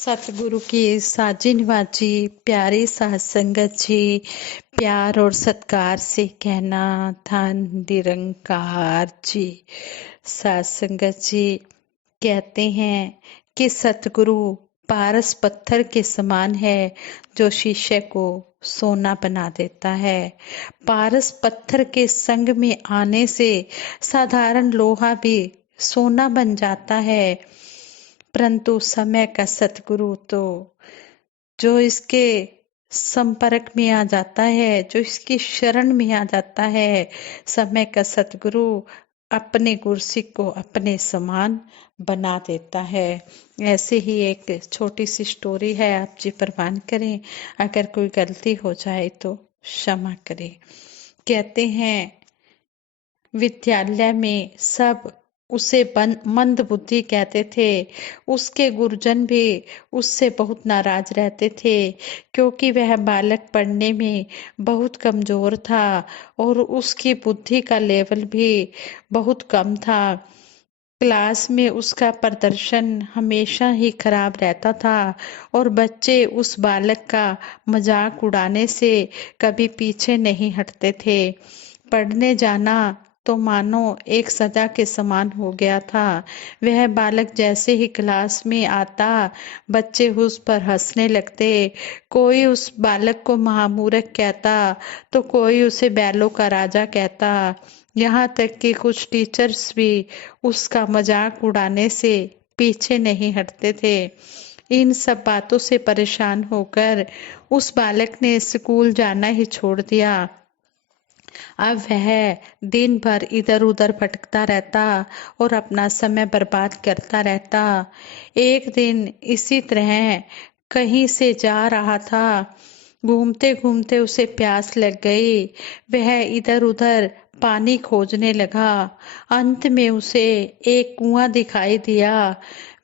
सतगुरु की साजिन वाजी प्यारी साध संगत जी, प्यार और सत्कार से कहना था निरंकार जी। साध संगत जी कहते हैं कि सतगुरु पारस पत्थर के समान है जो शिष्य को सोना बना देता है। पारस पत्थर के संग में आने से साधारण लोहा भी सोना बन जाता है, परंतु समय का सतगुरु तो जो इसके संपर्क में आ जाता है, जो इसकी शरण में आ जाता है, समय का सतगुरु अपने गुरसिक को अपने समान बना देता है। ऐसे ही एक छोटी सी स्टोरी है, आप जी प्रवान करें, अगर कोई गलती हो जाए तो क्षमा करें। कहते हैं विद्यालय में सब उसे मंद बुद्धि कहते थे। उसके गुरुजन भी उससे बहुत नाराज रहते थे, क्योंकि वह बालक पढ़ने में बहुत कमजोर था और उसकी बुद्धि का लेवल भी बहुत कम था। क्लास में उसका प्रदर्शन हमेशा ही खराब रहता था और बच्चे उस बालक का मजाक उड़ाने से कभी पीछे नहीं हटते थे। पढ़ने जाना तो मानो एक सजा के समान हो गया था। वह बालक जैसे ही क्लास में आता, बच्चे उस पर हंसने लगते। कोई उस बालक को महामूर्ख कहता तो कोई उसे बैलों का राजा कहता। यहाँ तक कि कुछ टीचर्स भी उसका मजाक उड़ाने से पीछे नहीं हटते थे। इन सब बातों से परेशान होकर उस बालक ने स्कूल जाना ही छोड़ दिया। अब वह दिन भर इधर उधर भटकता रहता और अपना समय बर्बाद करता रहता। एक दिन इसी तरह कहीं से जा रहा था, घूमते घूमते उसे प्यास लग गई। वह इधर उधर पानी खोजने लगा। अंत में उसे एक कुआं दिखाई दिया।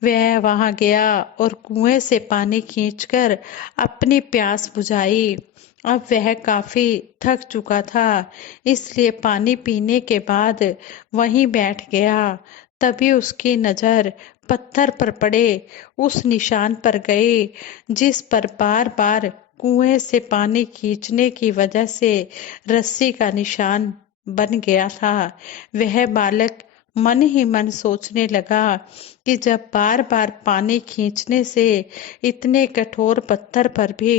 वह वहां गया और कुएं से पानी खींचकर अपनी प्यास बुझाई। अब वह काफी थक चुका था, इसलिए पानी पीने के बाद वहीं बैठ गया। तभी उसकी नजर पत्थर पर पड़े उस निशान पर गई, जिस पर बार बार कुएं से पानी खींचने की वजह से रस्सी का निशान बन गया था। वह बालक मन ही मन सोचने लगा कि जब बार बार पानी खींचने से इतने कठोर पत्थर पर भी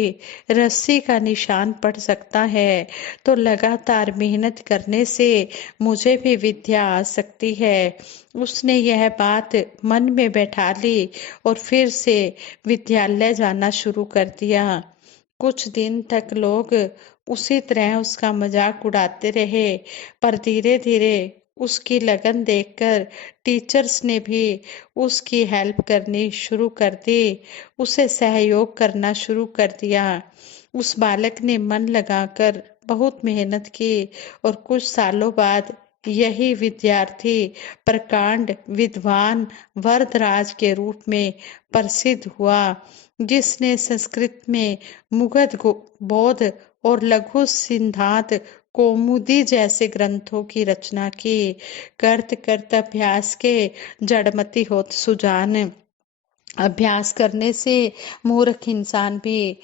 रस्सी का निशान पड़ सकता है, तो लगातार मेहनत करने से मुझे भी विद्या आ सकती है। उसने यह बात मन में बैठा ली और फिर से विद्यालय जाना शुरू कर दिया। कुछ दिन तक लोग उसी तरह उसका मजाक उड़ाते रहे, पर धीरे धीरे उसकी लगन देखकर टीचर्स ने भी उसकी हेल्प करनी शुरू कर दी, उसे सहयोग करना शुरू कर दिया। उस बालक ने मन लगाकर बहुत मेहनत की और कुछ सालों बाद यही विद्यार्थी प्रकांड विद्वान वरदराज के रूप में प्रसिद्ध हुआ, जिसने संस्कृत में मुगध बोध और लघु सिद्धांत कौमुदी जैसे ग्रंथों की रचना की। करत करत अभ्यास के जड़मति होत सुजान। अभ्यास करने से मूर्ख इंसान भी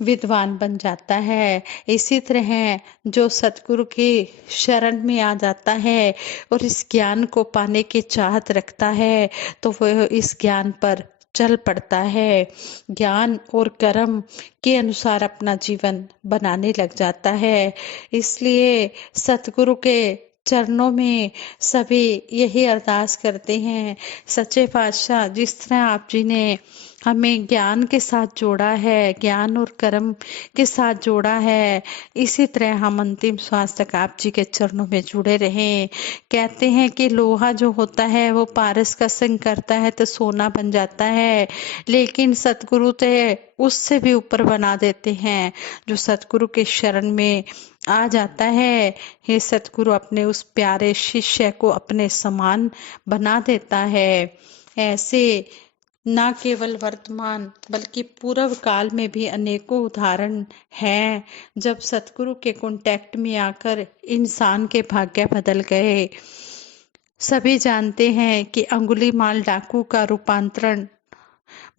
विद्वान बन जाता है। इसी तरह जो सतगुरु की शरण में आ जाता है और इस ज्ञान को पाने की चाहत रखता है, तो वह इस ज्ञान पर चल पड़ता है। ज्ञान और कर्म के अनुसार अपना जीवन बनाने लग जाता है। इसलिए सतगुरु के चरणों में सभी यही अरदास करते हैं, सच्चे पातशाह जिस तरह आप जी ने हमें ज्ञान के साथ जोड़ा है, ज्ञान और कर्म के साथ जोड़ा है, इसी तरह हम अंतिम श्वास तक आप जी के चरणों में जुड़े रहें। कहते हैं कि लोहा जो होता है वो पारस का संग करता है तो सोना बन जाता है, लेकिन सतगुरु तो उससे भी ऊपर बना देते हैं। जो सतगुरु के शरण में आ जाता है, हे सतगुरु अपने उस प्यारे शिष्य को अपने समान बना देता है। ऐसे न केवल वर्तमान बल्कि पूर्व काल में भी अनेकों उदाहरण हैं, जब सतगुरु के कांटेक्ट में आकर इंसान के भाग्य बदल गए। सभी जानते हैं कि अंगुलीमाल डाकू का रूपांतरण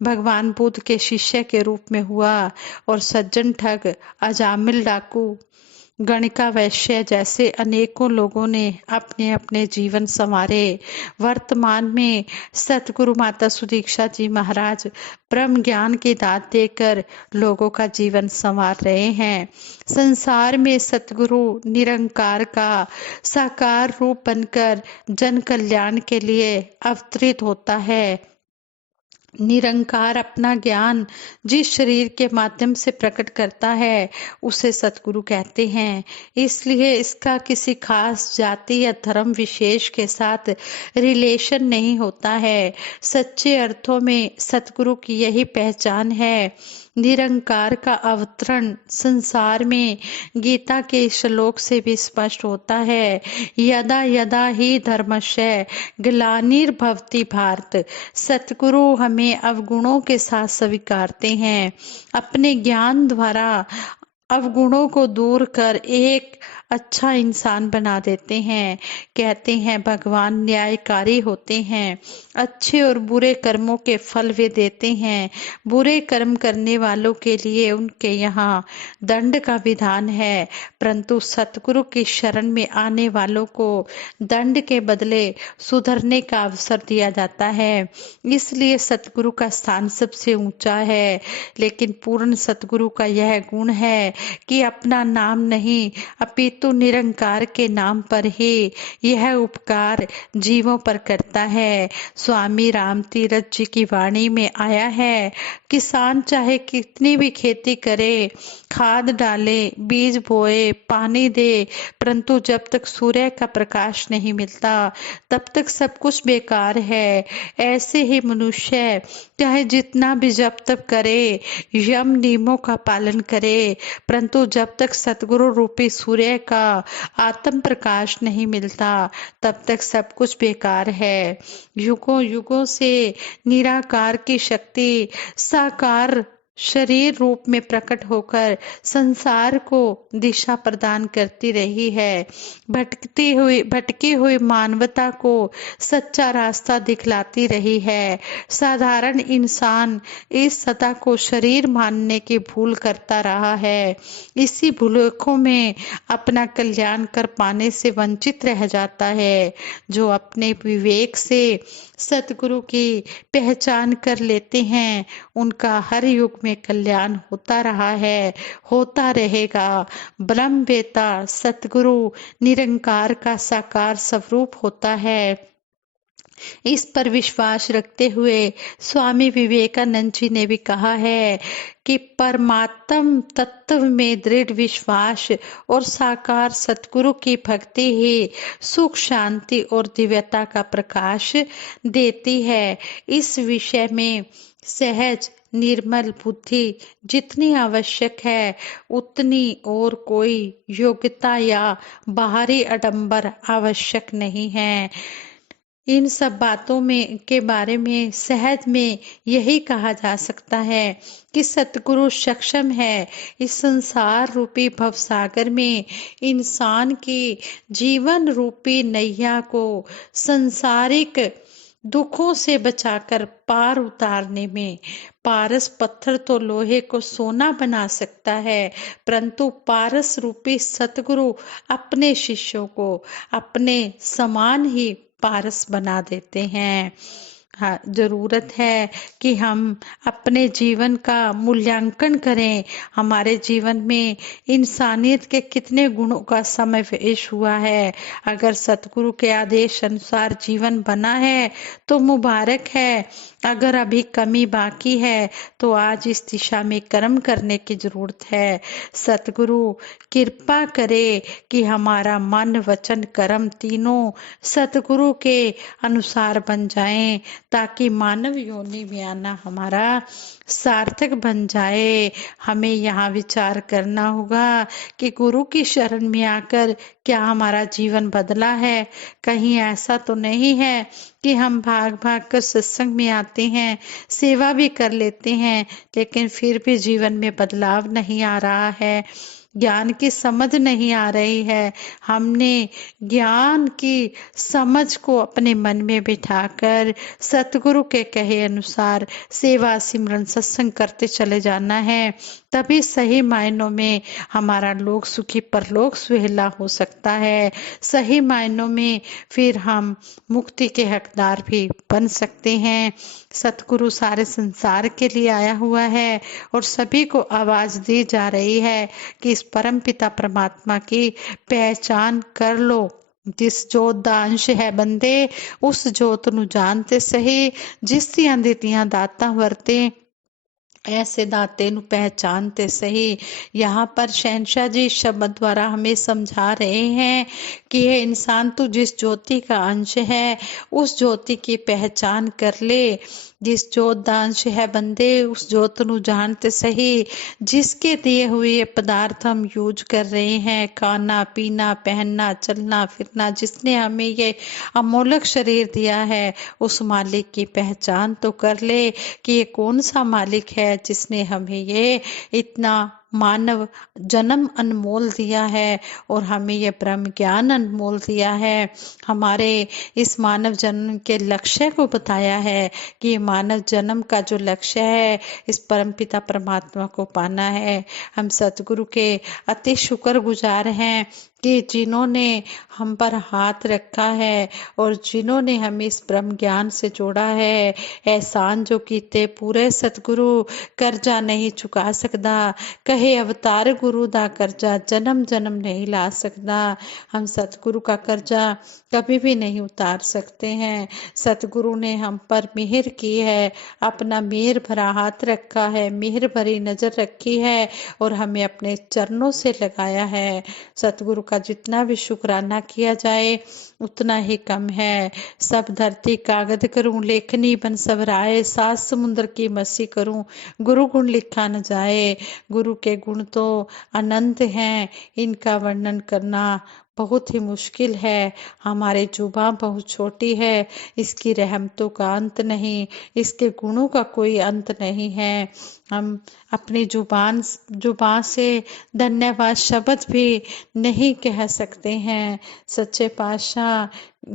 भगवान बुद्ध के शिष्य के रूप में हुआ और सज्जन ठग, अजामिल डाकू, गणिका वैश्य जैसे अनेकों लोगों ने अपने अपने जीवन संवारे। वर्तमान में सतगुरु माता सुदीक्षा जी महाराज ब्रह्म ज्ञान की दात देकर लोगों का जीवन संवार रहे हैं। संसार में सतगुरु निरंकार का साकार रूप बनकर जन कल्याण के लिए अवतरित होता है। निरंकार अपना ज्ञान जिस शरीर के माध्यम से प्रकट करता है उसे सतगुरु कहते हैं। इसलिए इसका किसी खास जाति या धर्म विशेष के साथ रिलेशन नहीं होता है। सच्चे अर्थों में सतगुरु की यही पहचान है। निरंकार का अवतरण संसार में गीता के श्लोक से भी स्पष्ट होता है। यदा यदा ही धर्मस्य ग्लानिर्भवति भारत। सतगुरु हमें अवगुणों के साथ स्वीकारते हैं। अपने ज्ञान द्वारा अवगुणों को दूर कर एक अच्छा इंसान बना देते हैं। कहते हैं भगवान न्यायकारी होते हैं। अच्छे और बुरे कर्मों के फल वे देते हैं। बुरे कर्म करने वालों के लिए उनके यहाँ दंड का विधान है, परंतु सतगुरु की शरण में आने वालों को दंड के बदले सुधरने का अवसर दिया जाता है। इसलिए सतगुरु का स्थान सबसे ऊंचा है। लेकिन पूर्ण सतगुरु का यह गुण है कि अपना नाम नहीं अपितु निरंकार के नाम पर ही यह उपकार जीवों पर करता है। स्वामी राम तीरथ जी की वाणी में आया है, किसान चाहे कितनी भी खेती करे, खाद डाले, बीज बोए, पानी दे, परंतु जब तक सूर्य का प्रकाश नहीं मिलता तब तक सब कुछ बेकार है। ऐसे ही मनुष्य चाहे जितना भी जप तप करे, यम नियमों का पालन करे, परंतु जब तक सतगुरु रूपी सूर्य का आत्म प्रकाश नहीं मिलता तब तक सब कुछ बेकार है। युगों युगों से निराकार की शक्ति साकार शरीर रूप में प्रकट होकर संसार को दिशा प्रदान करती रही है। भटकी हुई मानवता को सच्चा रास्ता दिखलाती रही है। साधारण इंसान इस सत्ता को शरीर मानने की भूल करता रहा है। इसी भूलों में अपना कल्याण कर पाने से वंचित रह जाता है। जो अपने विवेक से सतगुरु की पहचान कर लेते हैं उनका हर युग में कल्याण होता रहा है, होता रहेगा। ब्रह्मवेता सतगुरु निरंकार का साकार स्वरूप होता है। इस पर विश्वास रखते हुए स्वामी विवेकानंद जी ने भी कहा है कि परमात्म तत्व में दृढ़ विश्वास और साकार सतगुरु की भक्ति ही सुख शांति और दिव्यता का प्रकाश देती है। इस विषय में सहज निर्मल बुद्धि जितनी आवश्यक है उतनी और कोई योग्यता या बाहरी आडंबर आवश्यक नहीं है। इन सब बातों में के बारे में सहज में यही कहा जा सकता है कि सतगुरु सक्षम है इस संसार रूपी भवसागर में इंसान की जीवन रूपी नैया को संसारिक दुखों से बचाकर पार उतारने में। पारस पत्थर तो लोहे को सोना बना सकता है, परंतु पारस रूपी सतगुरु अपने शिष्यों को अपने समान ही पारस बना देते हैं। हाँ, जरूरत है कि हम अपने जीवन का मूल्यांकन करें। हमारे जीवन में इंसानियत के कितने गुणों का समावेश हुआ है। अगर सतगुरु के आदेश अनुसार जीवन बना है तो मुबारक है। अगर अभी कमी बाकी है तो आज इस दिशा में कर्म करने की जरूरत है। सतगुरु कृपा करे कि हमारा मन वचन कर्म तीनों सतगुरु के अनुसार बन जाएं, ताकि मानव योनि में आना हमारा सार्थक बन जाए। हमें यहाँ विचार करना होगा कि गुरु की शरण में आकर क्या हमारा जीवन बदला है। कहीं ऐसा तो नहीं है कि हम भाग भाग कर सत्संग में आते हैं, सेवा भी कर लेते हैं, लेकिन फिर भी जीवन में बदलाव नहीं आ रहा है। ज्ञान की समझ नहीं आ रही है। हमने ज्ञान की समझ को अपने मन में बिठाकर सतगुरु के कहे अनुसार सेवा सिमरन सत्संग करते चले जाना है। तभी सही मायनों में हमारा लोक सुखी परलोक सुहेला हो सकता है। सही मायनों में फिर हम मुक्ति के हकदार भी बन सकते हैं। सतगुरु सारे संसार के लिए आया हुआ है और सभी को आवाज दी जा रही है कि इस परम पिता परमात्मा की पहचान कर लो। जिस जोत दा अंश है बंदे, उस जोत नु जानते सही। जिस दियां दित्तियां दातां वरते, ऐसे दाते नु पहचानते सही। यहाँ पर शहनशाह जी शब्द द्वारा हमें समझा रहे हैं कि ये इंसान तू जिस ज्योति का अंश है उस ज्योति की पहचान कर ले। जिस जोत दा अंश है बंदे, उस जोत नु जानते सही। जिसके दिए हुए ये पदार्थ हम यूज कर रहे हैं, खाना पीना पहनना चलना फिरना, जिसने हमें ये अमोलक शरीर दिया है, उस मालिक की पहचान तो कर ले कि ये कौन सा मालिक है जिसने हमें ये इतना मानव जन्म अनमोल दिया है और हमें ये ब्रह्म ज्ञान अनमोल दिया है। हमारे इस मानव जन्म के लक्ष्य को बताया है कि मानव जन्म का जो लक्ष्य है इस परमपिता परमात्मा को पाना है। हम सतगुरु के अति शुक्रगुजार हैं कि जिन्होंने हम पर हाथ रखा है और जिन्होंने हमें इस ब्रह्म ज्ञान से जोड़ा है। एहसान जो कीते पूरे सतगुरु कर्जा नहीं चुका सकदा, कहे अवतार गुरु दा कर्जा जन्म जन्म नहीं ला सकदा। हम सतगुरु का कर्जा कभी भी नहीं उतार सकते हैं। सतगुरु ने हम पर मेहर की है, अपना मेहर भरा हाथ रखा है, मेहर भरी नजर रखी है और हमें अपने चरणों से लगाया है। सतगुरु का जितना भी शुक्राना किया जाए उतना ही कम है। सब धरती कागज करूं, लेखनी बन सब राय, सात समुद्र की मसी करूं, गुरु गुण लिखा न जाए। गुरु के गुण तो अनंत हैं, इनका वर्णन करना बहुत ही मुश्किल है। हमारे जुबान बहुत छोटी है, इसकी रहमतों का अंत नहीं, इसके गुणों का कोई अंत नहीं है। हम अपनी जुबान से धन्यवाद शब्द भी नहीं कह सकते हैं। सच्चे पातशाह,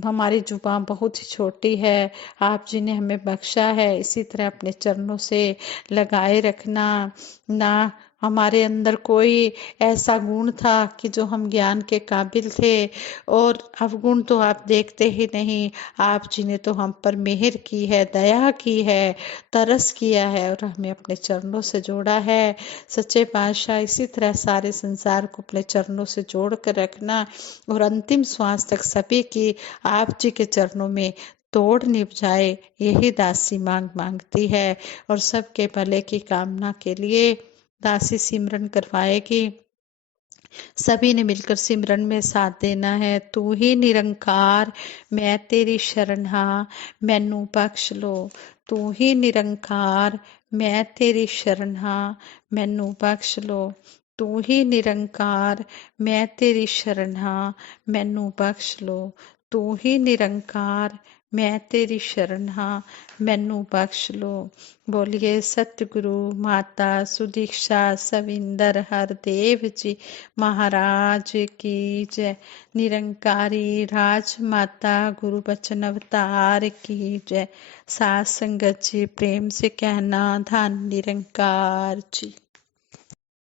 हमारी जुबान बहुत ही छोटी है, आप जी ने हमें बख्शा है, इसी तरह अपने चरणों से लगाए रखना। ना हमारे अंदर कोई ऐसा गुण था कि जो हम ज्ञान के काबिल थे और अवगुण तो आप देखते ही नहीं। आप जी ने तो हम पर मेहर की है, दया की है, तरस किया है और हमें अपने चरणों से जोड़ा है। सच्चे पातशाह, इसी तरह सारे संसार को अपने चरणों से जोड़ कर रखना और अंतिम श्वास तक सभी की आप जी के चरणों में तोड़ निभ जाए, यही दासी मांगती है। और सबके भले की कामना के लिए दासी सिमरन करवाएगी। सभी ने मिलकर सिमरन में साथ देना है। तू ही निरंकार, मैं तेरी शरण हाँ, मैनू बख्श लो। तू ही निरंकार, मैं तेरी शरण हाँ, मैनू बख्श लो। तू ही निरंकार, मैं तेरी शरण हाँ, मैनू बख्श लो। तू ही निरंकार, मैं तेरी शरण हाँ, मैनू बख्श लो। बोलिए सतगुरु माता सुदीक्षा सविंदर हरदेव जी महाराज की जय। निरंकारी राज माता गुरु बचन अवतार की जय। साथ संगत जी प्रेम से कहना धन निरंकार जी।